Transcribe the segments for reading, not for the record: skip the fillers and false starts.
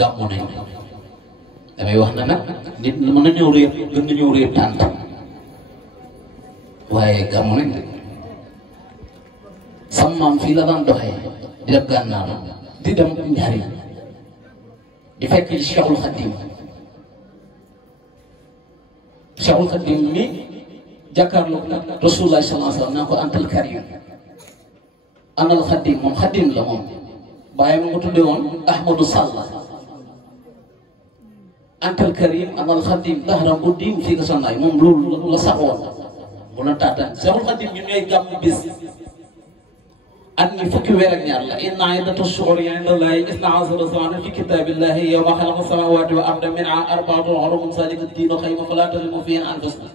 gàmmu nañ damay wax na nag nit mën na ñëw réer gën na ñëw réer tànt waaye gàmmu nañ sam maam fii la daan doxee di dem gànnaar di dem njariñ di fekk ci Cheikhul Khadim Cheikhul Khadim mi jàkkaarloog nag Rasulullah sallallahu alayhi wa sallam naa ko antal karim anal Khadim moom Khadim la moom bàyyi ma nga tudde woon Ahmadou Sall antal karim anal Khadim dahra buddim fii nga sonnaay moom loolu la saxoon mu la taataan Cheikhul Khadim ñu ñooy gàmm bis at mi fukki weer ak ñaar la inna iddata shuhuri inda Allahi isna ashara shahran fi kitabillahi yawma khalaqa samawati wal arda minha arba'atun hurum zalika ad-dinu qayyim fala tazlimu fihi anfusakum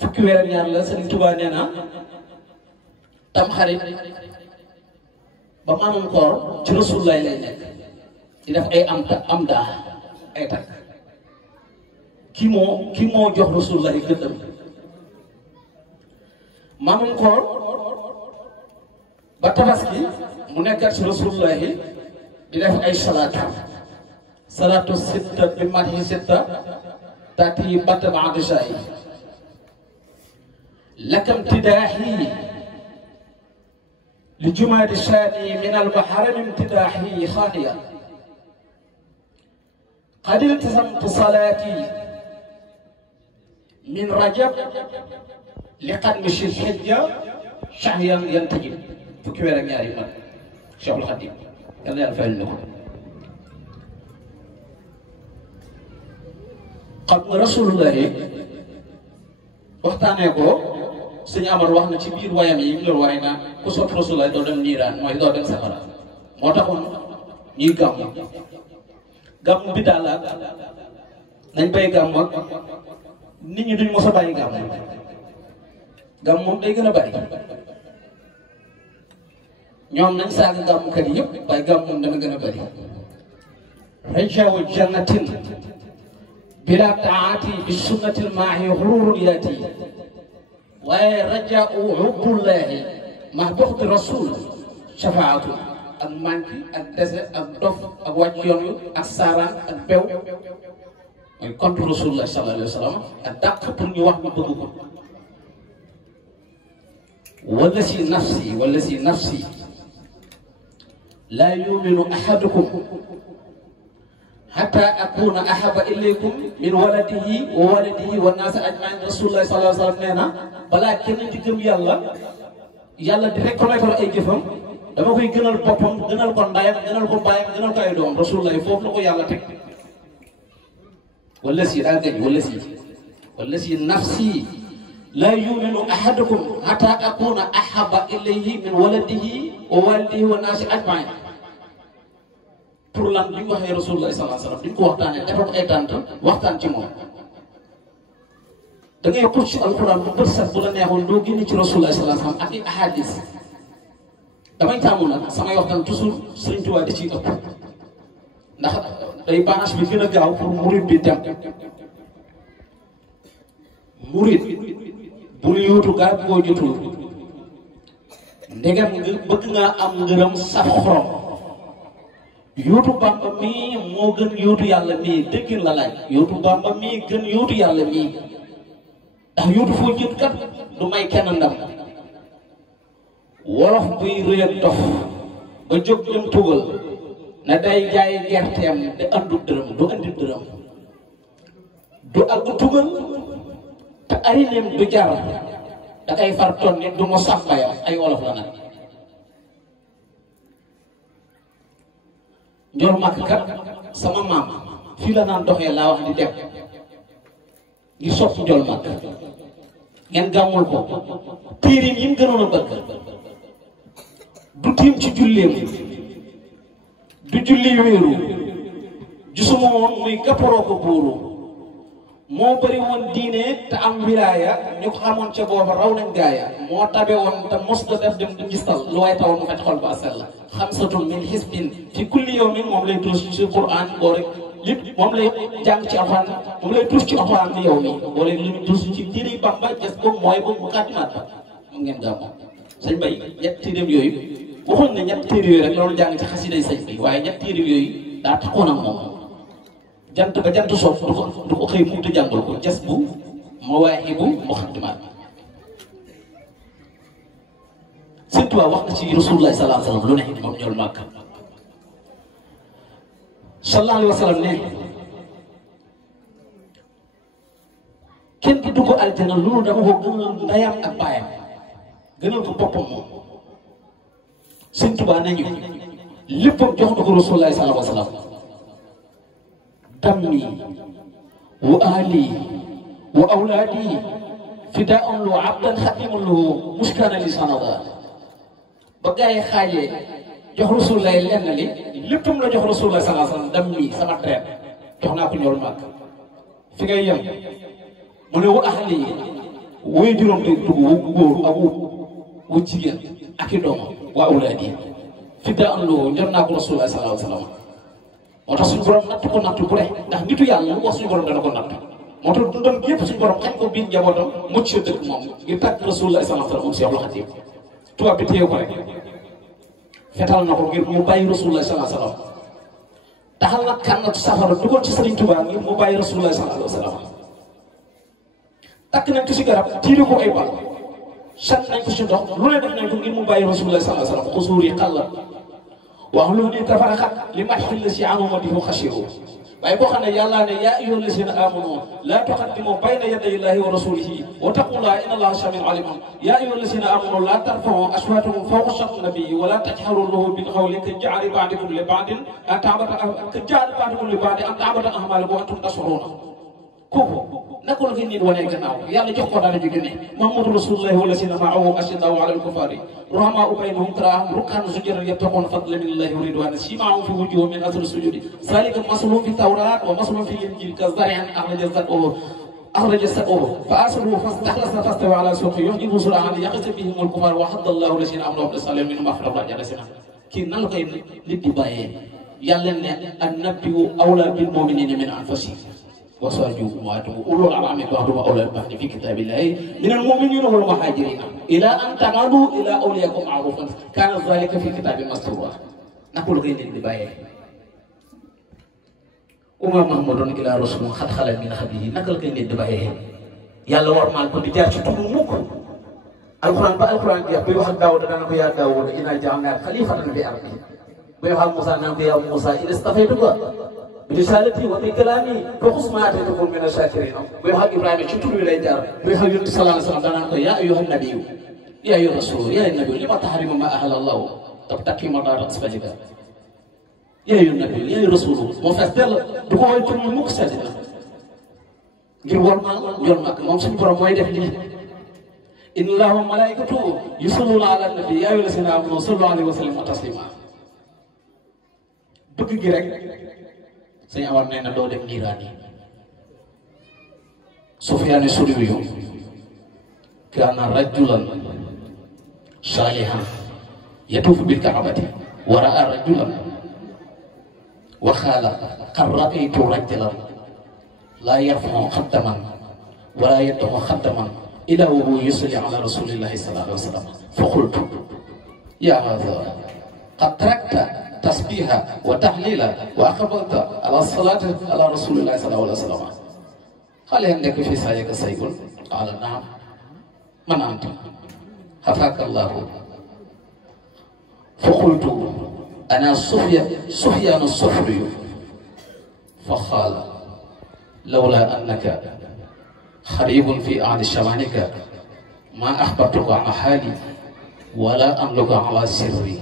fukki weer ak ñaar la Sëriñ Tuubaa nee na tam xarit ba maanaam koor ci Rasulullah lay nekk di def ay am daa ay takk kii moo jox Rasulullah gëddam maanaam koor ba tabaski mu nekkat ci Rasulullah di def ay salaatu sitta bi madhi sitta taati batta ba'da sha'i lakam tidaahi li jumaadi shaani min al-bahrayni imtidaahi xaaniya qad iltazamtu salaati min rajab li qadmi shil hijja shahyan yantajib fukki weer ak ñaar yu mat Cheikhul Khadim yàlla yàlla fayal na ko xam nga Rasulullah waxtaanee ko sëñ Amar wax na ci biir wayam yi mu doon waaye naa ku sopp Rasulullah doo dem niiraan mooy doo dem safara moo taxoon ñuy gàmm bi daal nañ bay gàmm ak nit ñi duñ mos a bàyyi gàmm moom day gën a bari ñoom nañ saaga gàmmkat yi yëpp waaye gàmm moom dana gën a bëri rajaawu jannatin bila taati bi sunnatil maahi xururun yaati waaye rajaawu hubbullahi ma buxdi rasul shafaatu ak manki ak dese ak dof ak wàcc yoon yu ak saaraan ak bew mooy contre rasulullah sallallahu alayhi wa sallam ak dàq pour ñu wax ñu bëgg ko wala si nafsi laa yuminu ahadukum hatta akuna ahaba ilaykum min waladihi wa naasi ajmain rasulullah sallallahu alayhi wa sallam nee na balaa kenn di gëm yàlla di reconnaître ay jëfam dama koy gënal boppam gënal ko ndayam gënal ko baayam gënal ko ay doom rasulullah foofu la ko yàlla teg wala si nafsi laa yuminu ahadukum hatta akuna ahaba ilayhi min waladihi wa naasi ajmain pour lan bi ñu waxee Rasulullah sallallahu alayhi wa sallam bi ñu ko waxtaanee dafa ko ay tànt waxtaan ci moom da ngay xut ci alquran bu bët sax bu la neexoon doo génne ci Rasulullah sallallahu alayhi wa sallam ak i ahadis damay tàmmu nag samay waxtaan toujours Sëriñ Tuubaa di ciy ëpp ndax day branche bi gën a gaaw pour murid bi dem murid bul yóotu gaa boo jotul ndegam nga bëgg ngaa am ngërëm saf xorom yóotu Bàmba mii moo gën yóotu yàlla mii dëggin la laaj yóotu Bàmba mii gën yóotu yàlla mii ndax yóotu foo jët kat du may kenn ndam wolof buy rëyat dof ba jóg jëm tugal na day jaay gerteem di andu dërëm du andi dërëm du àgg tugal te arineem du jar da kay far ton nit du mu sax bayam ay wolof la nag njool màkk kat sama maam fii la naan doxee laa wax di dem ngi sopp njool màkk ngeen gàmmul ko tiirim yi mu gënoon a bëgg du tiim ci julleem du julli wéeru gisuma woon muy gàpparoo ko buuru moo bëri woon diine te am wilaaya ñu ko xamoon ca booba raw nañ gaaya moo tabe woon te mos da def dem du ngistal lu waaye tawoon mu fekk xol ba sell la xamsatun min hisbin fi kulli yawmin moom lay tuus ci Qur'an boo rek lépp moom lay jàng ci alxuraan moom lay tuus ci alxuraan ni yow mi boo rek li ñu tuus ci téere Bamba gis ko mooy ba mu kàddimaat ba moom ngeen gàmmoo sëñ Bay ñett téeréem yooyu waxoon na ñett téere yooyu rek loolu jàng ci xasiday sëñ bi waaye ñett téere yooyu daa taxoon ak moom jant ba jant soof du ko xëy mu te jàngal ko jas bu mawaahibu muqaddimaat Sëñ Tuubaa wax na ci Rasulullah sallallahu alayhi wa sallam lu ne moom ñool màkk sallallahu alayhi wa sallam ne kenn ki dugg aljana loolu dama ko gënal ndayam ak baayam gënal ko boppam moom Sëñ Tuubaa nañu léppam jox na ko Rasulullah sallallahu alayhi wa sallam dammi wa ahli wa awlaadi fidaa'un lahu abdan xadimun lahu muskaana li sanada ba gaa yi xaajee jox Rasulullah lenn li léppam la jox Rasulullah sallallahu alayhi wa sallam dammi sama traite jox naa ko ñool màgg fi ngay yem mu ne wa ahli woy juróom day dugg wu góor ak wu jigéen ak i doomam wa awlaadi fidaa'un lahu jox naa ko Rasulullah sallallahu alayhi wa sallam moo tax suñu borom natt ko natt bu ne ndax nitu yàlla lu wax suñu borom dana ko natt moo tax dundam yëpp suñu borom xañ ko biir njabootam mucc sa dëkk moom ngir tàgg Rasulullah sallallahu alayhi wa sallam moom Seexul Xadiim tubaab bi téye ko rek fetal na ko ngir mu bàyyi Rasulullah sallallahu alayhi wa sallam taxal na kànnatu safara dugal ci Sëriñ Tuubaa ngir mu bàyyi Rasulullah sallallahu alayhi wa sallam takk nañ ko si garab tiire ko ay bal sànni nañ ko si ndox lu ne def nañ ko ngir mu bàyyi Rasulullah sallallahu alayhi wa sallam xusuur yi xàllat wax lu ni tafaraxat li maxfil la si anumatihu xasiru waaye boo xam ne yàllaa ne yaa ayyuha allazina amanu laa tuqaddimu bayna yaday illahi wa rasulihi wa taqullaha inna allaha samiun alimun yaa ayyuha allazina amanu laa tarfa'u aswaatakum fawqa sawti nabiyyi wa laa tajharu lahu bil qawli kajahri ba'dikum li ba'din an ta'bada a'malukum wa antum tash'uruna kooku naka la koy nit wanee gannaaw yàlla jox ko dara ju gën Muhammadu Rasulullahi wallazina ma'ahu ashiddaa'u 'alal kuffari ruhamaa'u baynahum taraahum ruk'an sujjadan yabtaghuna fadlan minallahi wa ridwanan siimaahum fi wujuuhihim min athari sujudi zaalika masaluhum fi tawraat wa masaluhum fi injiil kazar'in akhraja shataa'ahu fa'azarahu fastaghlasa fastawaa 'alaa suuqihi yu'jibu zurraa'a liyaghiiza bihim al-kuffaar wa ahadda Allahu allazina aamanu wa 'amilus saalihaati minhum maghfiratan wa ajran hasanan kii nan la koy nit di bàyyee yàlla ne an-nabiyyu awlaa bil mu'miniina min anfusihim وأزواجهم أولو الأرحام بعضهم أولى ببعض في كتاب الله من المؤمنين والمهاجرين إلى أن تنالوا إلى أولياءكم معروفا كان ذلك في كتاب مسطورا نقول غير النباية وما محمد إلى رسول قد خلت من قبله نقول غير النباية يلا ورمال كنت جالس تقولوك القرآن بالقرآن dia بيوحى داود نانكو يا داود إنا جعلناك خليفة في أرضه بيوحى موسى نانكو يا موسى إذا استفيدك برسالتي وبكلامي فخذ ما آتيتكم من الشاكرين ويحق إبراهيم شتور إلى جار ويحق يونس صلى الله عليه وسلم يا أيها النبي يا أيها الرسول يا النبي لما تحرم ما أحل الله تبتكي مدار أسفلك يا أيها النبي يا أيها الرسول مفسر دكوا يكون مقصد جرور ما جرور ما كم سن برا ما يدفع إن الله وملائكته يصلون على النبي يا أيها الذين آمنوا صلوا عليه وسلموا تسليما bëgg gi rek sëñ Awar nee na doo dem niiraani Sufyaan Suriyu kaana rajulan saalihan yatuufu bil Ka'bati wa ra'a rajulan wa qaala qad ra'aytu rajulan laa yarfa'u khaddaman wa laa yada'u khaddaman illaa wa huwa yusalli ala rasuulillahi sallallahu alayhi wa sallam fa qultu yaa haadhaa qad tarakta تسبيحا وتحليلا وأقبلت على الصلاة على رسول الله صلى الله عليه وسلم هل عندك في سعيك سيف؟ قال نعم من أنت؟ حفاك الله فقلت أنا سفيان الصفري فقال لولا أنك خريب في أعلى شمالك ما أخبرتك عن حالي ولا أملك على سري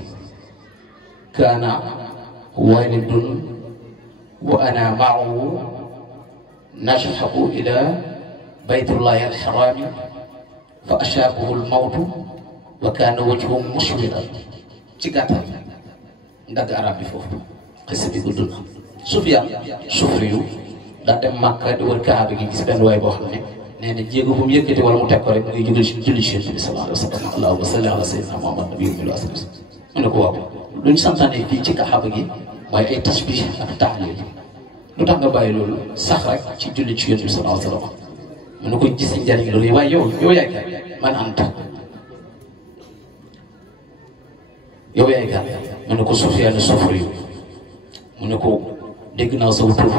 كان والد وأنا معه نشحب إلى بيت الله الحرام فأشابه الموت وكان وجهه مشودا تيغاتا ndaga arab bi fofu xesse bi guddul Sufyaan Sufriyu da dem Makka di wër Kaaba gi gis benn waay boo xam ne nee na jéego bu mu yëkkati wala mu teg ko rek muy jógal ci julli ci Yonent bi sallallahu alayhi wa sallam allahumma salli ala sayyidina Muhammad nabiyil asr mu ne ko waaw lu ñu santaane fii ci Kaaba gi mooy ay tasbih ak tahlil lu tax nga bàyyi loolu sax rek ci julli ci Yonent bi sallallahu alayhi wa sallam mu ne ko gis njariñ loolu waaye yow yaay kan man anta yow yaay kan mu ne ko Sufyaan Sufri mu ne ko dégg naa sa tur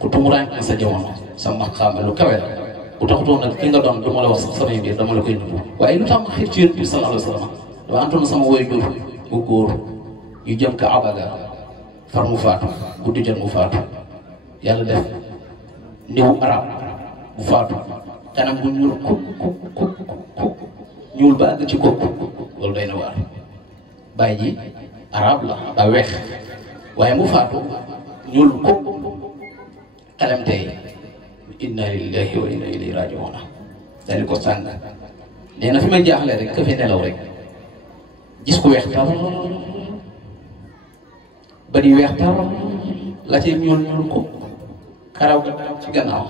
ku tumuraan sa jamono sa maqaama lu kawe la bu taxutoon nag ki nga doon du ma la wax sax samay mbir dama la koy nuyu waaye lu tax ma xir ci yonent bi sallallahu alayhi wa sallam dafa antoon sama waajur bu góor ñu jëm ka abaga far mu faatu guddi jot mu faatu yàlla def néew arab bu faatu kanam bu ñuul kuk ñuul ba àgg ci kooku loolu day na waar bàyyi ji arab la daa weex waaye mu faatu ñuul kuk xelam tey inna lillahi wa inna ilayhi raji'un daal di ko sàng nee na fi may jaaxle rek ka fi nelaw rek gis ku weex tar ba di weex tar la ci ñuul ko karaw ga ci gannaaw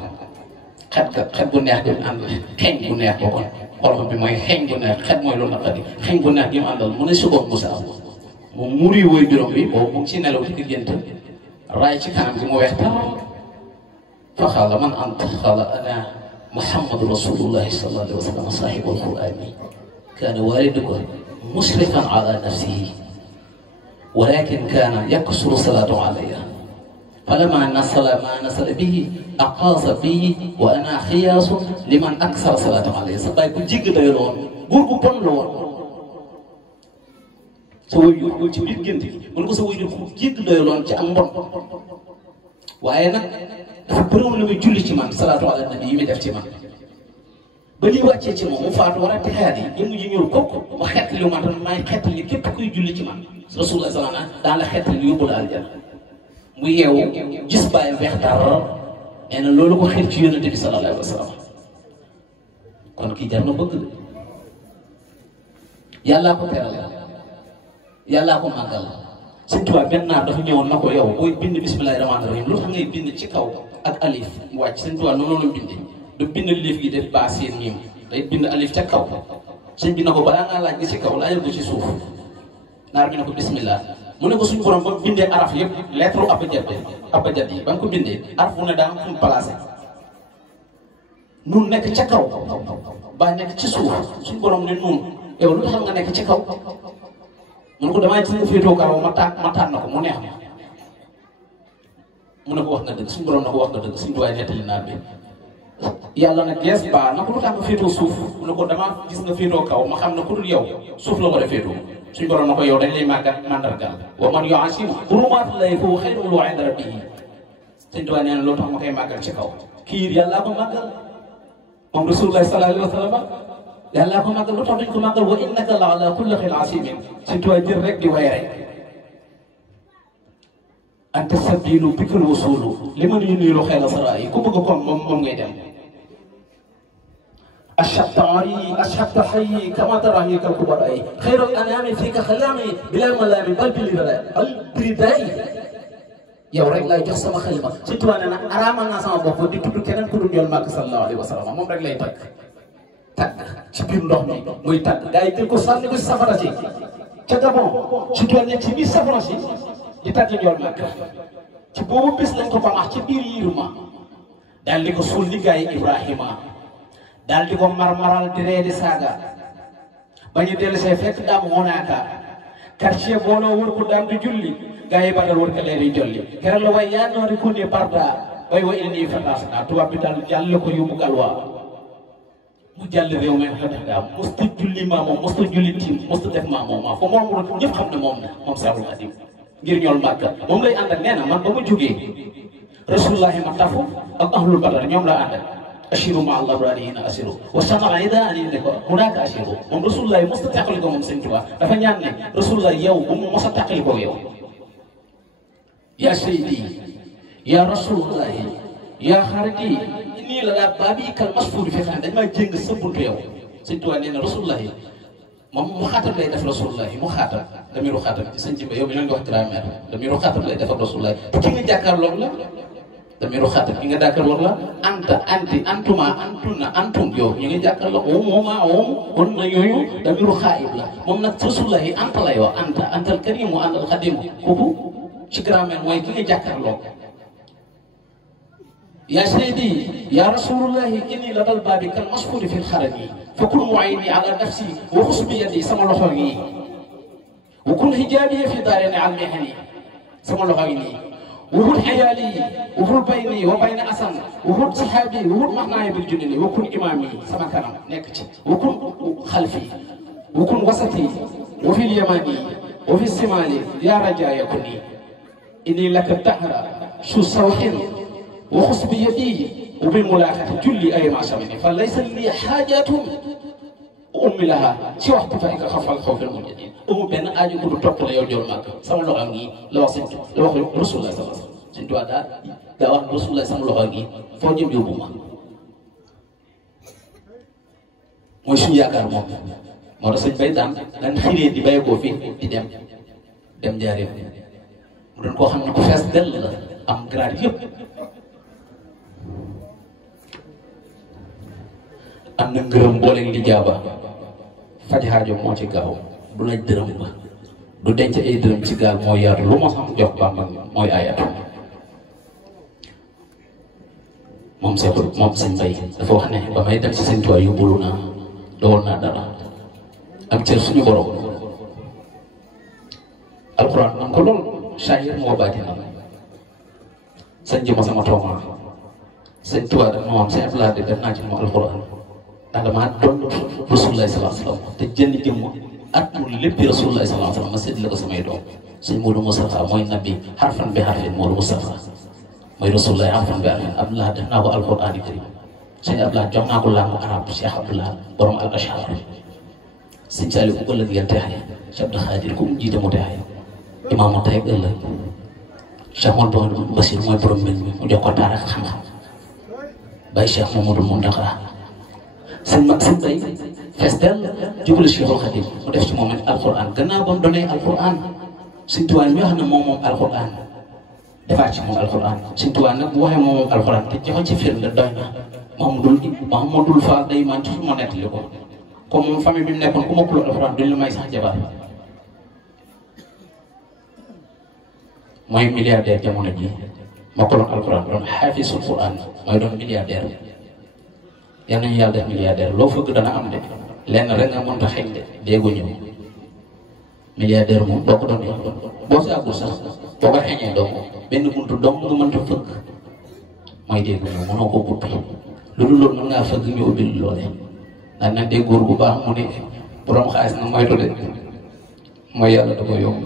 xet bu neex gi mu ànd xeeñ bu neex boo kon xolom bi mooy xeeñ bu neex xet mooy loolu naqari xeeñ bu neex gi mu àndal mu ne suboon Moussa moom muri woy juróom bi boobu mu ngi ci nelaw di ko gént raay ci kanam gi mu weex tar fa xaala man anta xaala ana Muhammadu rasulullahi sallallahu alayhi wa sallam sahibul qur'ani kaana waliduka musrifan ala nafsihi walakin kaana yaksuru salatu alayya فلما نزل ما نزل به أقاص به وأنا خياس لمن أكثر صلاة عليه سباي كو جيغ دايلون غور بو بون لون سوي يو ci bir gënt mën ko sa way ko jégg doyloon ci ak mbon waaye nag dafa bëriwoon lu muy julli ci man salaatu ala nabi yi muy def ci man ba li wàccee ci moom mu faatu war a texaat yi jëmm ji ñuul kooku ma xett li ma tan maay xett li képp kuy julli ci man rasulullah sallallahu alayhi wasallam daan la xett li yóbbu la aljana mu yeewu gis bàyyi weex dara nee na loolu ko xiir ci yonente bi sallallahu alayhi wa sallam kon kii jar na bëgg de yàllaa ko teral yàllaa ko màggal Sëñ Tuubaa benn naar dafa ñëwoon na ko yow booy bind bismillahi rahmaani rahim lu tax ngay bind ci kaw ak alif mu wàcc Sëñ Tuubaa noonu la bindee du bind liif gi def baa seen ñiim day bind alif ca kaw sëñ bi na ko balaa ngaa laaj gi ci kaw laajal ko ci suuf naar bi na ko bismillah mu ne ko suñu borom ba mu bindee araf yëpp lettre abajad yi ba nga ko bindee araf bu ne daa am fu mu placé nun nekk ca kaw ba nekk ci suuf suñu borom ne nun yow lu tax nga nekk ci kaw mu ne ko damay ci féetoo kaw ma tànn ko mu neex ma mu ne ko wax nga dëgg suñu borom na ko wax nga dëgg suñu duwaay nettali naar bi yàlla nag gees ba na ko lu tax nga féetoo suuf mu ne ko dama gis nga féetoo kaw ma xam ne ku dul yow suuf la war a féetoo suñu borom na ko yow dañ lay màggat mandargal wa man yu'azzim hurumaatillahi fa huwa khayrun lahu 'inda rabbih sëñ Tuubaa nee na loolu tax ma koy màggal ci kaw kii yàllaa ko màggal moom rasulullah sallallahu alayhi wa sallam yàllaa ko màggal lu tax dañ ko màggal wa innaka la ala kulli khayrin 'azimin sëñ Tuubaa jël rek di way rek anta sabilu bikal wasulu li man yuniilu xayra saraa ku bëgg kon moom ngay dem أشهدت عري أشهدت حي كما تراني كالكبرائي خير الأنام فيك خلامي بلا ملام بل بالرداء yow rek lay jox sama xalima surtout nee na araamal naa sama bopp di tudd keneen ku dul yoon màgg sallallahu alayhi wa sallam moom rek lay tagg ci biir ndox mi muy tagg gars yi jël ko sànni ko si safara si ca Gabon surtout ne ci biir safara si di tagg yoon màgg ci boobu bis lañ ko bamax ci biir Yirma daal di ko suul li gars yi Ibrahima daal di ko marmaral di ree di saaga ba ñu dellu see fekk daam honaaka quartier booloo wër ko daam di julli gaa yi Badar wër ko leeri jolli keroog la way yaa noori ku ne barda way wa il nii fataasna tubaab bi daal jàll ko yóbbu galwa mu jàll réew mi nga def daam mosta julli maa moom mosta julli tiim mosta def maa moom maa ko moom ñëpp xam ne moom Seexul Xadiim ngir ñool Màkka moom lay ànd ak nee na man ba mu jógee rasulullahi ma tafu ak ahlul Badar ñoom la ànd ak ashiru ma Allah hina asiru wa sama ida ani ne ko hunaka ashiru moom rasulullah mos a tàqali ko moom Sëñ Tuubaa dafa ñaan ne rasulullah yow bu mu mos a tàqali ko yow ya sayyidi ya rasulullah ya xariti nii la daa baabi kal masfuuri fi xam dañ maa jéng sa buntu yow Sëñ Tuubaa nee na rasulullah moom mu xaatam lay def rasulullah mu xaatam damiru xaatam ci sëñ Jimba yow mi leen di wax grammaire damiru xaatam lay def ak rasulullah te ki nga jàkkaarloog la damiru xaatam ki nga jàkkaarloog la anta anti antuma antuna antum yow ñu ngi jàkkaarloog mooma on na yooyu damiru xaayib la moom nag rasulullah yi anta lay wax anta antal karimu antal xadimu kooku ci grammaire mooy ki nga jàkkaarloog يا سيدي يا رسول الله إني لدى الباب كالمسؤول في الخرج فكن معيني على نفسي وخص بيدي سما لخوي وكن حجابي في دارين علمي سما لخوي وهو حيالي وهو بيني وبين أسن وهو صحابي وهو معناي بالجنين وكن إمامي سما كلام نكت وكن خلفي وكن وسطي وفي اليماني وفي الشمال يا رجاء يكني إني لك الدهر شو صوحين وخص بيدي وبالملاقة جلي أي ما سمعني فليس لي حاجة أمي لها شو وقت فائق خف الخوف المجدين بين أجي كل توك لا يوجد معك سامو لغاني لو سنت لو رسول الله صلى الله عليه وسلم سنتو هذا دعوة رسول الله سامو لغاني فوجي بيوبما موسى ياكار مو mau sëñ bay daan dañ xiree di bàyyi ko fii di dem jaaree mu doon koo xam ne ku fees dell la am grade yëpp am na ngërëm booleeg li jaaba faj xaajo moo ci gaaw du laaj dërëm ba du denc ay dërëm ci gaal moo yaatu lu ma xam jox Bàmba mooy ayatu moom sëñ bay dafa wax ne ba may dem ci sëñ Tuubaa yóbbulu naa dool naa dara am cër suñu borom alquran man ko lool shahir moo baati na sëñ ji ma sama tooma sëñ Tuubaa daf ma am sëñ Abdoulaye de def naa ci moom alquran ndax damaa doon rasulullah sallallahu alayhi wasallam te jënd jëmm at mu lépp rasulullah sallallahu alayhi wasallam ma séddale ko samay doom sëñ Modou Moustapha mooy nabi harfan bi harfin Modou Moustapha mooy rasulullah harfan bi harfin Abdoulaye def naa ko alquran yi karim sëñ Abdoulaye jox naa ko langue arabe Cheikh Abdoulaye borom al ashar sëñ Saliou ku ëllëg yéen teexee Cheikh Abdou Khadir ku mu jiite mu teexee imaamu tey ak ëllëg Cheikh Mouhamadou Bassir mooy borom mbir mi mu jox ko taar ak xam-xam Baye Cheikh Mamadou Mountakha sëñ mag sëñ bay fees dell jublu Cheikhul Khadim mu def ci moom it alquran gannaaw ba mu doonee alquran sëñ Tuubaa mi wax ne moom alquran defaat ci moom alquran sëñ Tuubaa nag bu waxee moom alquran te joxe ci firnde doy na Mahamadul Fall day man ci ma nettali ko comme moom famille bi mu nekkoon ku mokkul alxuraan duñ la may sax jabar mooy milliardaire jamono ji mokkaloon alxuraan doon xaafisul quran mooy doon milliardaire yal nañu yàlla def milliardaire loo fëgg dana am de lenn rek nga mënta xëy de déegu ñëw milliardaire moom doo ko doon yow boo si àggul sax boo ko xeeñee doo ko benn buntu dong nga mënta fëgg mooy déegu ñëw mënoo ko ubbi lu dul loolu mën ngaa fëgg ñu ubbil loole daan na dee góor bu baax mu ne borom xaalis na moytu de mooy yàlla da ko yomb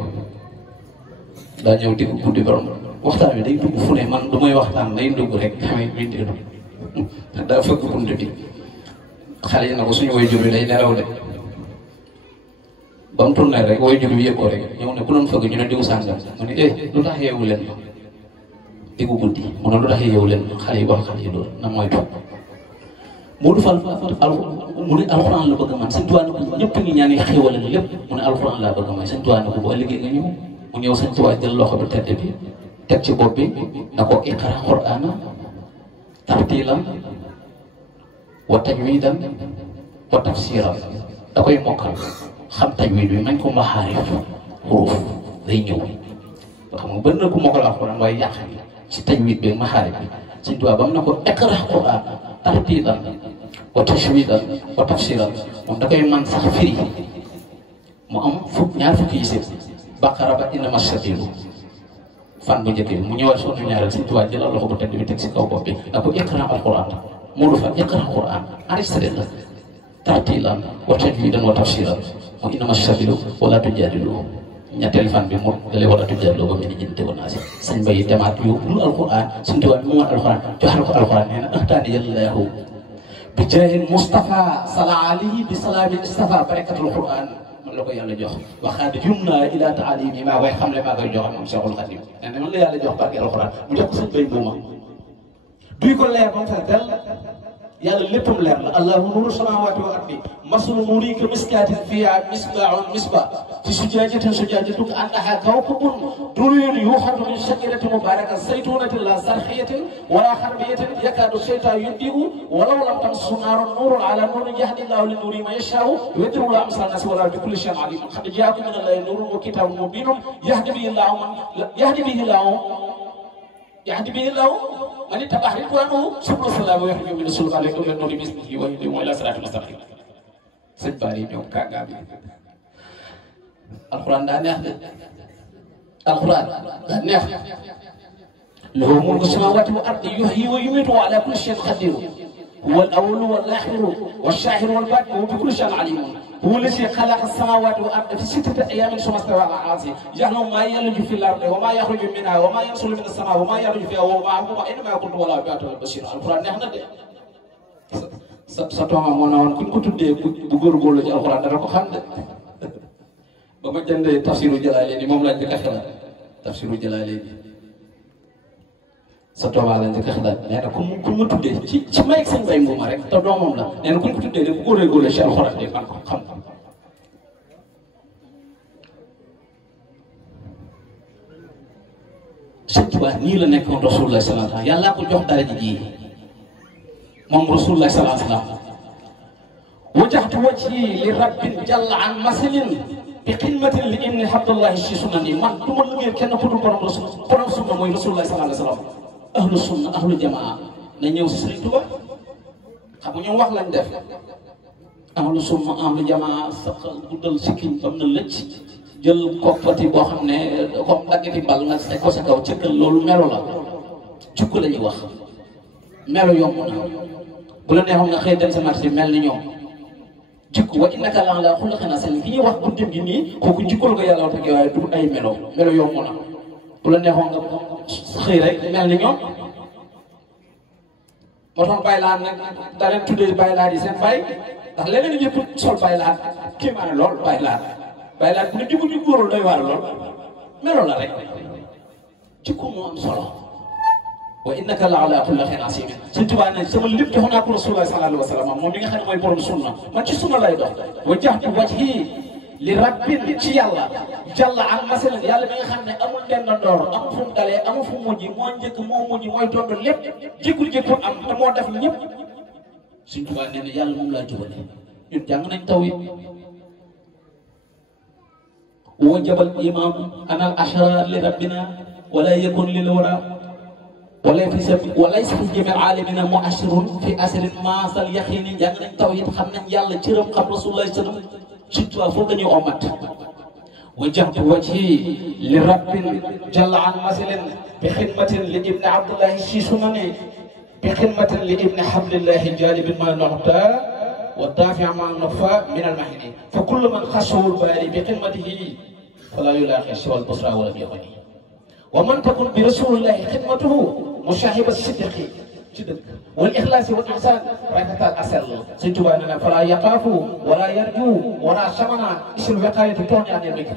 daa ñëw di guddi borom waxtaan bi day dugg fu ne man du may waxtaan day dugg rek xamee bindeelu daa fëgg bunt bi xale yi na ko suñu way jur bi day nelaw de ba mu tourné rek way jur bi yëg ko rek ñëw ne ku doon fëgg ñu ne diw sàngam mu ne lu tax yeewu leen ma diggu guddi mu ne lu tax yeewu leen ma xale yi wax xale yi loolu na moytu Modou Fall mu ne alxuraan la bëgg a man sëñ Tuubaa ne ko ñëpp ngi ñaan xéwal lépp mu ne alxuraan laa bëgg a may sëñ Tuubaa ne ko bu ëllëgee nga ñëw mu ñëw sëñ Tuubaa jël loxo bi tedd bi teg ci bopp bi na ko iqra qur'aana tartiilan wa tajwiidan wa tafsiiran da koy mokkal xam tajwiid bi mañ ko maxaarif xuruuf day ñëw xam nga bëri na ku mokkal alxuraan waaye yàq ci tajwiid bi maxaarif bi sëñ Tuubaa ba mu ne ko iqra qur'aana tartiilan wa tajwiidan wa tafsiiran moom da koy man sax firi mu am ñaar fukki yi Baqara ba innama sabiilu fan bu njëkk bi mu ñëwaat sunu ñaareel sëñ Tuubaa jëlal loxo bu tedd bi teg si kaw bopp bi na ko iqra alquran Modou Fall iqra alquran enregistré la tartiilan wa tajwiidan wa tafsiiran wa innama sabiilu wala tujaadilu ñetteel fan bi mu dalee wala tujaadilu ba mu ne jënte woon naa si sëñ Bay demaat yóbbu alquran sëñ Tuubaa bi mu woon alquran joxal ko alquran nee na axtaani yallaahu bi jaahil Mustafa sala alayhi bi salaami Mustafa barakatul quran la ko yàlla jox waxaat yumna ila taalimi maa koy xamle maa koy joxal moom Cheikhul Khadim nee na man la yàlla jox barke alxuraan mu jox ko sëñ Bay buuma duy ko leer ba mu fees dell yàlla léppam leer la allahu nuuru samaawaati wa ardi masalu nuurihi kamiskaatin fiihaa misbaahun misbaah fi zujaajatin zujaajatin ka'annahaa kawkabun durriyun yuuqadu min shajaratin mubaarakatin zaytuunatin laa zarqiyatin wa laa gharbiyatin yakaadu zaytuhaa yuddi'u walaw lam tamsashu naarun nuurun 'alaa nuurin yahdi Allaahu li nuurihi man yashaa'u wa yadribu Allaahu amsaala naasi wallaahu bi kulli shay'in 'aliim qad jaa'akum mina Allaahi nuurun wa kitaabun mubiinun yahdi bihi Allaahu man ittaba'a ridwaanahu subula salaam wa yukhrijuhum mina zulmaati ila nuuri bi iznihi wa yahdihim ilaa siraatin mustaqiim sëñ Ba yi ñoom kàngaa bi alxuraan daa neex de alxuraan daa neex lahu mulku samawati wal ardi yuhyi wa yumiitu wa ala kulli shay'in qadir هو الأول والآخر والشاهر والباطن وهو بكل شيء عليم هو الذي خلق السماوات والأرض في 6 أيام ثم استوى على العرش يعلم ما يلج في الأرض وما يخرج منها وما ينزل من السماء وما يعرج فيها وما هو إنما يكون ولا بيعته البشير القرآن نحن ده satu moo na woon kuñ ko tuddee bu góorgóorlu ci alxuraan dara ko xam de ba ma jëndee tafsiru Jalaalayni moom lañ njëkk a xelal tafsiru Jalaalayni sa toobaa la njëkk a xelal nee na ku ma tuddee ci may ak sëñ Bay Nguma rek te doomam la nee na kuñ ko tuddee de bu góorgóorlu ci alxuraan de man ko xam sëñ Tuubaa nii la nekkoon Rasulullah sallallahu alayhi wa sallam yàllaa ko jox dara ji moom Rasulullah sallallahu alayhi wa sallam wajjahtu wajhi li rabbin jalla an masalin bi xidmatin li inni abdullahi si sunani man du ma liggéey kenn ku dul borom sunna mooy Rasulullah sallallahu alayhi wa sallam ahlu sunna ahlu jamaa na ñëw si Sëriñ Tuubaa xam nga ñoom wax lañ def ahlu sunna ahlu jamaa saqal guddal sikkiñ bam na lëcc jël koppati boo xam ne comme daggati bal nga teg ko sa kaw cëkkal loolu melo la jukko la ñuy wax melo yomb na bu la neexoon nga xëy dem sa marché mel ni ñoom jikko wa innaka la ala xuluqin aziim ki ñuy wax guddim gi nii kooku jikko la ko yàlla wax ak waaye du ay melo yomb na bu la neexoon nga xëy rek mel ni ñoom moo tax baylaat nag daa leen tuddee baylaat yi seen bay ndax leneen ñëpp sol baylaat kii maa ne lool baylaat bu ne jikko ji góorul doy waar lool melo la rek jikko moo am solo wa innaka la ala xuluqin aziim Sëñ Tuubaa ne sama lépp jox naa ko Rasulullah sallallahu alayhi wa sallam moom mi nga xam ne mooy borom sunna man ci sunna lay dox wajjahtu wajhi li rabbin ci yàlla jalla an masalan yàlla mi nga xam ne amul ndendandoor amul fu mu dalee amul fu mu mujj moo njëkk moo mujj mooy tontu lépp jékkul am te moo def ñëpp Sëñ Tuubaa nee na yàlla moom laa jubale ñun jàng nañ tawhid wajabal imam anal ashra li rabbina wala yakun lil wara وليس في جميع العالمين مؤشر في أسر ما زال يقين جانب التوحيد خمن يلا جرم قبل رسول الله صلى الله عليه وسلم شتوا فوقني أمت وجهت وجهي لرب جل عن مثل بخدمة لابن عبد الله الشيشوني بخدمة لابن حبل الله جالب ما نعطى والدافع ما نخفى من المحن فكل من خشه الباري بخدمته فلا يلاقي سوى البصرى ولا بيغني ومن تكن برسول الله خدمته مشاهب الصدق والإخلاص والإحسان رأيت الأسل Sëñ Tuubaa nee na فلا يخاف ولا يرجو ولا شمنا اسم الوقاية توني عن المكر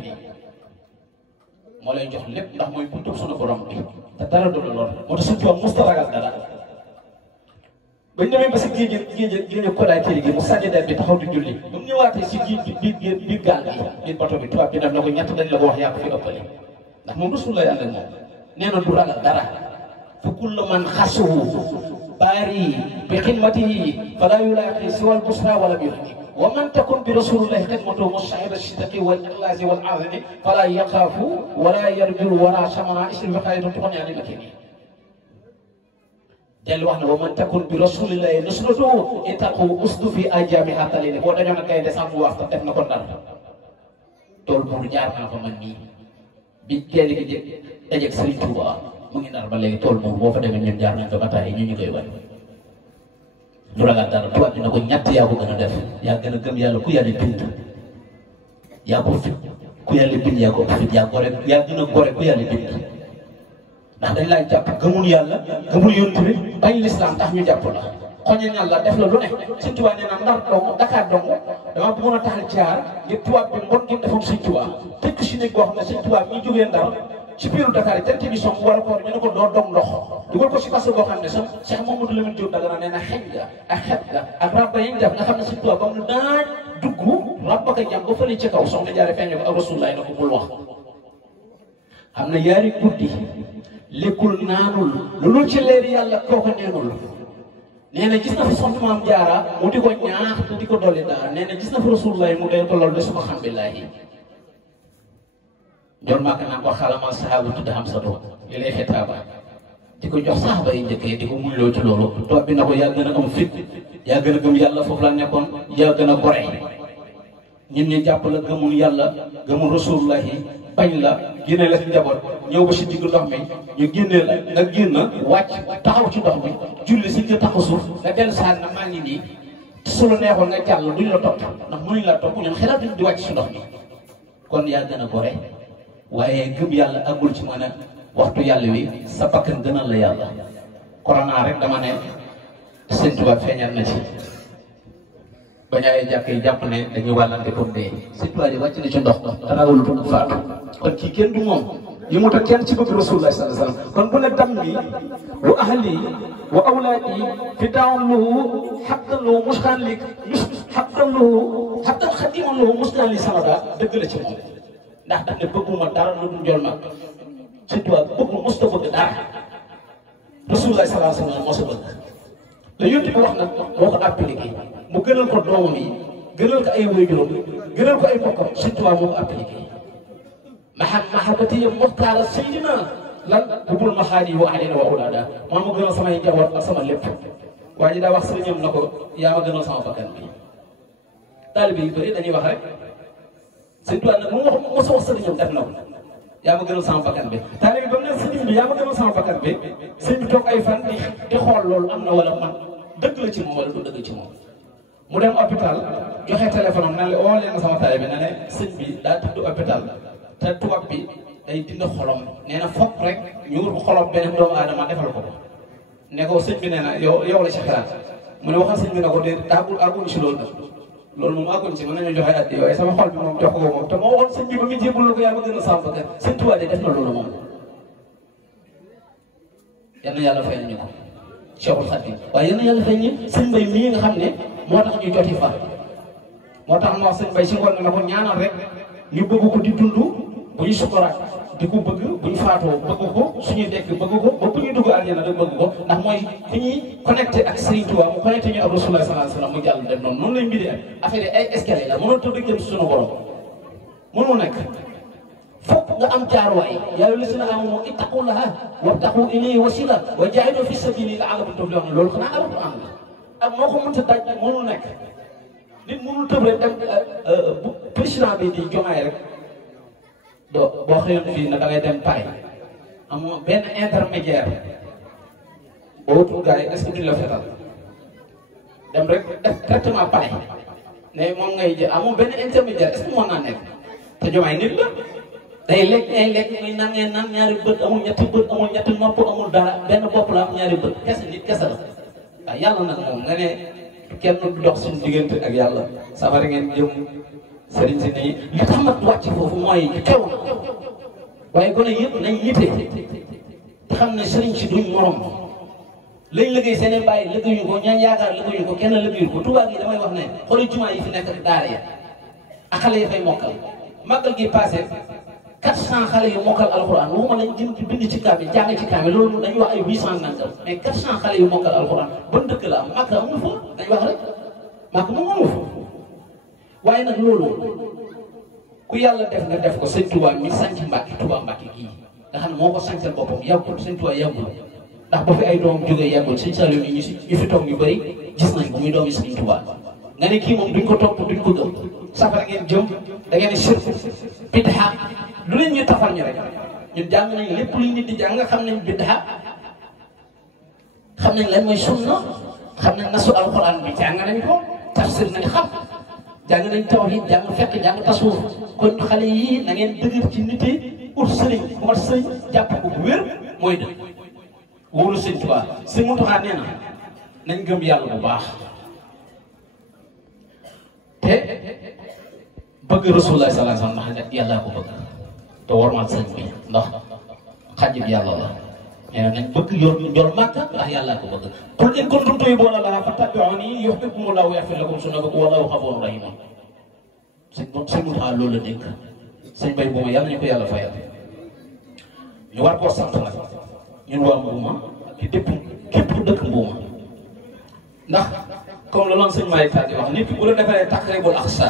moo lay jox lépp ndax mooy buntu sunu borom bi te dara du la lor moo tax Sëñ Tuubaa musta ragal dara bañ demee ba si géej ko daay téere gi mu sànni der bi taxaw di julli ba mu ñëwaatee si biir gaal gi biir bato bi tubaab bi def na ko ñett dañ la ko wax yaa ko fi ëppale ndax moom Rasulullah yàlla moom nee na du ragal dara fa kullu man xasuhu baari bi xidmatihi fala yulaaqi siwa al-busra wala birri wa man takun bi rasulillahi xidmatuhu mushahida sidqi wal ikhlasi wal azmi fala yaxaafu wala yarju wala samana istil wiqayatu tuxni ani makini dellu wax na wa man takun bi rasulillahi nusratuhu itaqu usdu fi ajami atalini boo dañoo nag kay desam mu wax te def na ko ndar tool buur jaar naa fa man nii bi kenn gi jëg dajeeg Sëriñ Tuubaa mu ngi nar ba léegi tool moom boo fa demee ñun jaar nañ ko ba tàyyi ñu koy wane du ragal dara tubaab dina ko ñett yaa ko gën a def yaa gën a gëm yàlla ku yàlla bind yaa ko fit ku yàlla bind yaa ko fit yaa gën a gore ku yàlla bind ndax dañ laay jàpp gëmul yàlla gëmul yonent bi bañ lislaam tax ñu jàpp la xoñe ñal la def la lu ne Sëñ Tuubaa nee na Ndar dong Dakar dong dama bëggoon a taxal jaar ngir tubaab bi mbon gi defoon Sëñ Tuubaa tëkk si néeg boo xam ne Sëñ Tuubaa mi jógee Ndar ci biiru Dakar yi tente bi mu war a koor ñu ne ko doo dong ndox dugal ko si kaso boo xam ne sax Cheikh Mamadou Lamine Diop Dagana nee na xeñ ga ak xet ga ak rabba yi ñu def nga xam ne Sëñ Tuubaa ba mu daan dugg rabba ko jàm ba fële ci kaw soxna jaare feeñu ko ak Rasulullah na ko bul wax am na yaari guddi lekkul naanul loolu ci leeri yàlla kooku neenul nee na gis na fa soxna Maam Jaara mu di ko ñaax te di ko dolli daal nee na gis na fa Rasulullah mu day ko loolu de su ko xam billaahi Njool Màkka naan ko xalamal saxaabu tudd xam sa doom li lay xetaaba di ko jox saxaaba yi njëkkee di ko muñloo ci loolu toog bi na ko yaa gën a am fit yaa gën a gëm yàlla foofu la nekkoon yaa gën a gore ñun ñu jàpp la gëmul yàlla gëmul Rasulullah yi bañ la génne la ci njaboot ñëw ba si digg ndox mi ñu génne la nga génn wàcc taxaw ci ndox mi julli si nga taxaw suuf nga dellu saa na maa ngi nii su la neexoon nga jàll duñ la topp ndax mënuñ la topp ñun xelaatuñ di wàcc si ndox mi kon yaa gën a gore waaye gëm yàlla agul ci mën a waxtu yàlla wi sa bakkan gënal la yàlla corona rek dama ne Sëñ Tuubaa feeñal na ci bañ ay jàkk yi jàpp ne dañuy wàllante pour dee Sëñ Tuubaa yi wàcc na ci ndox te rawul bu faatu kon kii kenn du moom yi mu ta kenn ci bëgg Rasulullah sallallahu alayhi wasallam kon bu ne dammi wa ahli wa awlaadi fi daawam lahu xaqtan lahu muskaan li xaqtan lahu xaqtan xadiman lahu muskaan li sama daa dëgg la ci moom ndax daf ne bëgguma dara lu dul njool mag Sëñ Tuubaa bëggul mos ta bëgg dara Rasulullah sallallahu alayhi wasallam mos a bëgg la yonent bi wax nag moo ko appliqué mu gënal ko doomam yi gënal ko ay waajuram gënal ko ay bokkam Sëñ Tuubaa moo ko appliqué mahabbati muxtaara sayyidina lan bubul maxaani wa ahlina wa awlaada maa ma gënal samay njaboot ak sama lépp waa ji daa wax sëriñam na ko yaa ma gënal sama bakkan bi taalibe yu bëri dañuy wax rek Sëñ Tuubaa nag mu mos a wax sëriñam def na ko yaa ma gënal sama bakkan bi taalibe bi ba mu ne sëriñ bi yaa ma gënal sama bakkan bi sëñ bi toog ay fan di xool loolu am na wala man dëgg la ci moom wala du dëgg ci moom mu dem hôpital joxe téléphone am naan la oo leen sama taalibe bi ne ne sëñ bi daa tudd hôpital te tubaab bi day dindi xolom nee na fokk rek ñu wut xolom beneen doomu aadama defal ko ne ko sëñ bi nee na yow la ci xalaat mu ne waxal sëñ bi ne ko de àgguñ ci loolu nag loolu moom àgguñ ci mën nañu joxe addi waaye sama xol bi moom jox ko moom te moo waxoon sëñ bi ba muy jébbal ko yaa ma gën a sàmm ka sëñ Tuubaa de def na loolu moom yal na yàlla fay nañu ko Cheikhul Khadim waaye yal na yàlla fay ñu sëñ Mbay mii nga xam ne moo tax ñu joti fa moo tax ma wax sëñ Mbay si ngoon na ko ñaanal rek ñu bëgg ko di dund bu ñu sukuraat di ko bëgg bu ñu faatoo bëgg ko suñuy dekk bëgg ko ba bu ñuy dugg aljana da bëgg ko ndax mooy fi ñuy connecté ak Serigne Touba mu connecté ñu ak Rasulullah sallallahu alayhi wasallam mu jàll dem noonu noonu lañ mbiri ak affaire yi ay escalier la mënoo tëdd rek dem suñu borom mënul nekk fokk nga am jaaruwaay yaa ayyuhallazina aamanu ittaqullaha wabtaqu ilayhi wasila wa jaahidu fi sabilihi la'allakum tuflihun loolu xanaa aratu am la ak moo ko mënta daj mënul nekk nit mënul tëb rek dem bu président bi di Diomaye rek boo xëyoon fii na da ngay dem Paris amoo benn intermédiaire boo wutul gars yi est-ce que duñ la fetal dem rek def directement Paris ne moom ngay jël amoo benn intermédiaire est-ce que mën naa nekk te Diomaye nit la day lekk ay lekk muy naan ngeen naan ñaari bët amul ñetti bët amul ñetti nopp amul dara benn bopp la am ñaari bët kese nit kese la waaw yàlla nag moom nga ne kenn du dox suñu diggante ak yàlla safari ngeen jëm sëriñ si nii li tax ma wàcc foofu mooy xew na waaye gone yëpp nañ yite te xam ne sëriñ si duñ morom lañ liggéey seen i bàyyi liggéeyuñu ko ñaan yaakaar liggéeyuñu ko kenn liggéeyul ko tubaab yi damay wax ne xooli jumaa yi fi nekk ak daara ya ak xale yi fay mokkal màggal gi passé 400 xale yu mokkal alxuraan waxuma lañ jëm ci bind ci kaamil jàng ci kaamil loolu dañuy wax ay 800 nangam mais 400 xale yu mokkal alxuraan ban dëkk la am Makka amul fa dañ wax rek Makka moom amul fa waaye nag loolu ku yàlla def nga def ko sëñ Touba mi sànc Mbàkke Touba Mbàkke gii nga xam ne moo ko sàncal boppam yàggul sëñ Touba yàggul ndax ba fi ay doom jógee yàggul sëñ Saliou ni ñu fi toog ñu bëri gis nañ ko muy doomi sëñ Touba nga ne kii moom duñ ko topp duñ ko gëm safara ngeen jëm da ngeen di sirk bid'a lu leen ñu tafal ñu rek ñun jàng nañ lépp luñ nit di jàng xam nañ bid'a xam nañ lan mooy sunna xam nañ nasu alxuraan bi jàng nañ ko tafsir nañ xam jàng nañ tawhid jàng fekk jàng tasawuf kon xale yii na ngeen dëgër ci nit yi ut sëriñ bu mat sëriñ jàpp ko bu wér mooy dëgg wóolu sëñ Tuubaa sëñ Muntaxaa nee na nañ gëm yàlla bu baax te bëgg Rasulullah sallallahu alayhi wasallam ndax yàllaa ko bëgg te warmal sëñ bi ndax xajib yàlla la nee na nañ bëgg yor Màkka ndax yàllaa ko bëgg qul in kuntum tuhibbuuna llaaha fattabi'uunii yuhbibkumullaahu wa yaghfir lakum zunuubakum wallaahu ghafuurun rahiim sëñ Muntaxaa loolu la dégg sëñ Bay Mbuuma yàlla ñu ko yàlla fayal ñu war koo sant nag ñun waa Mbuuma ci dépp képp ku dëkk Mbuuma ndax comme la loon sëñ Malick Tall di wax nit bu la defaree taqribul aqsa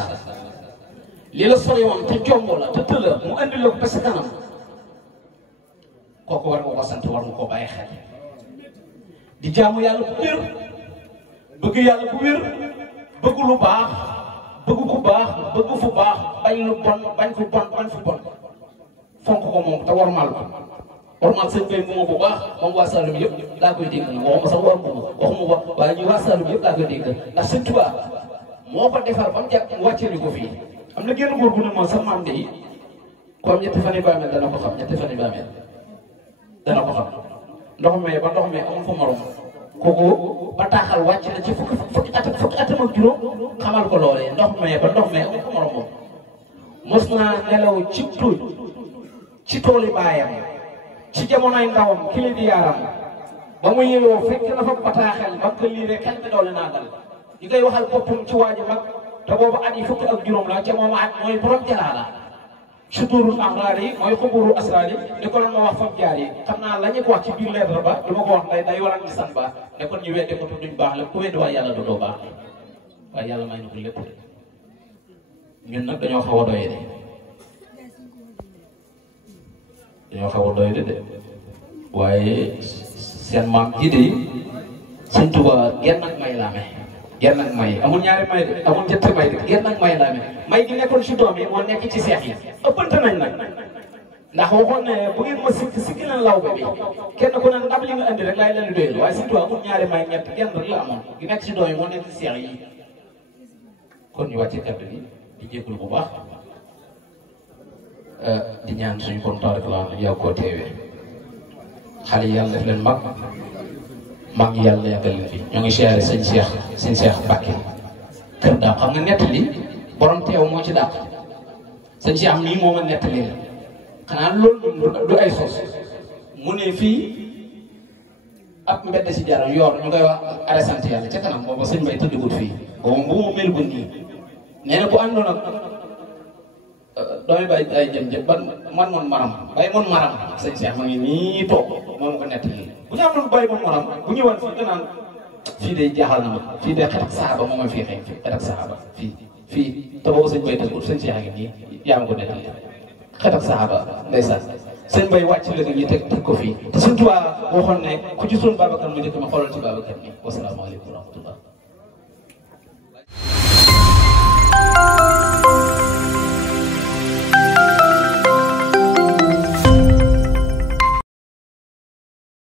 li la sori woon te jomb la te tëla mu andi la ko ba sa kanam kooku war nga ko sant war nga koo bàyyi xel di jaamu yàlla bu wér bëgg yàlla bu wér bëgg lu baax bëgg ku baax bëgg fu baax bañ lu bon bañ fu bon bañ fu bon fonk ko moom te warmal ko warmal sëñ Bay moom bu baax moom waa Saloum yëpp daa koy dégg nag waxuma sax war waxuma wax waaye ñu waa Saloum yëpp daa koy dégg ndax sëñ Tuubaa moo ko defar ba mu jàpp mu wàccee ko fii am na génn góor bu ne moom sa maam de yi ko am ñetti fan yi bàmmeel dana ko xam ñetti fan yi bàmmeel dana ko xam ndox mi ba ndox mi amul fa morom kooku bataaxal wàcc na ci fukki atam ak juróom xamal ko loolee ndox mi ba ndox mi amul fa morom moom mos naa nelaw ci tuuj ci tooli baayam ci jamonoy ndawam kili di yaaram ba mu yeewoo fekk na fa bataaxel ba ko lii rek xel mi doole naa dal ñi koy waxal boppam ci waaji mag te boobu at yi fukki ak juróom la ca moom at mooy borom jalaala suturul amraar yi mooy xuburu asraar yi ni ko doon ma wax fam jaar yi xam naa la ñu ko wax ci biir lettre ba du ma ko wax day waral ni san ba ne kon ñu wedde ko te duñ baax la ku weddi waaye yàlla doo baax waaye yàlla may na ko lépp de ñun nag dañoo xaw a doye de dañoo xaw a doye de waaye seen maam ji de Sëñ Tuubaa genn ak may la amee genn ak may amul ñaari may de amul ñetti may de genn ak may la amee may gi nekkoon si doom yi moo nekk ci seex yi ëppante nañ nag ndax waxoon ne bu ngeen ma sikki leen law ba bi kenn ku ne ndab li nga andi rek laay leen di doylu waaye Sëñ Tuubaa amul ñaari may ñett genn rek la amoon gi nekk si doom yi moo nekk ci seex yi kon ñu wàcce kàddu gi di jégalu bu baax di ñaan suñu kon taw rek la yow koo teewee xale yi yàlla def leen mag ñi yàlla yàggal leen fi ñoo ngi siyaare sëñ Cheikh Mbacke kër daaw xam nga nettali borom teew moo ci dàq sëñ Cheikh am nii moo ma nettali xanaa loolu du ay sos mu ne fii ab mbedd si jaram yoor ñu koy wax arrêt sant yàlla ca kanam booba sëñ Bay tëddugul fii boobu bu mu mel bu nii nee na bu àndoon ak doomi bay ay jëm ban man maram bay mon maram sëñ Cheikh ma ngi nii toog moom ko nettali bu ñu amoon bay mon maram bu ñëwoon fii danaan fii de jaaxal na ma fii de xet ak saaba moo ma fii xëy xet ak saaba fii te boobu sëñ Bay tëggul sëñ Cheikh a ngi nii yaa ma ko nettali xet ak saaba ndeysaan sëñ Bay wàcc la ñu teg ko fii te Sëñ Tuubaa waxoon ne ku ci suul Babacar mu njëkk ma xoolal ci Babacar mi wasalaamaaleykum wa rahmatullah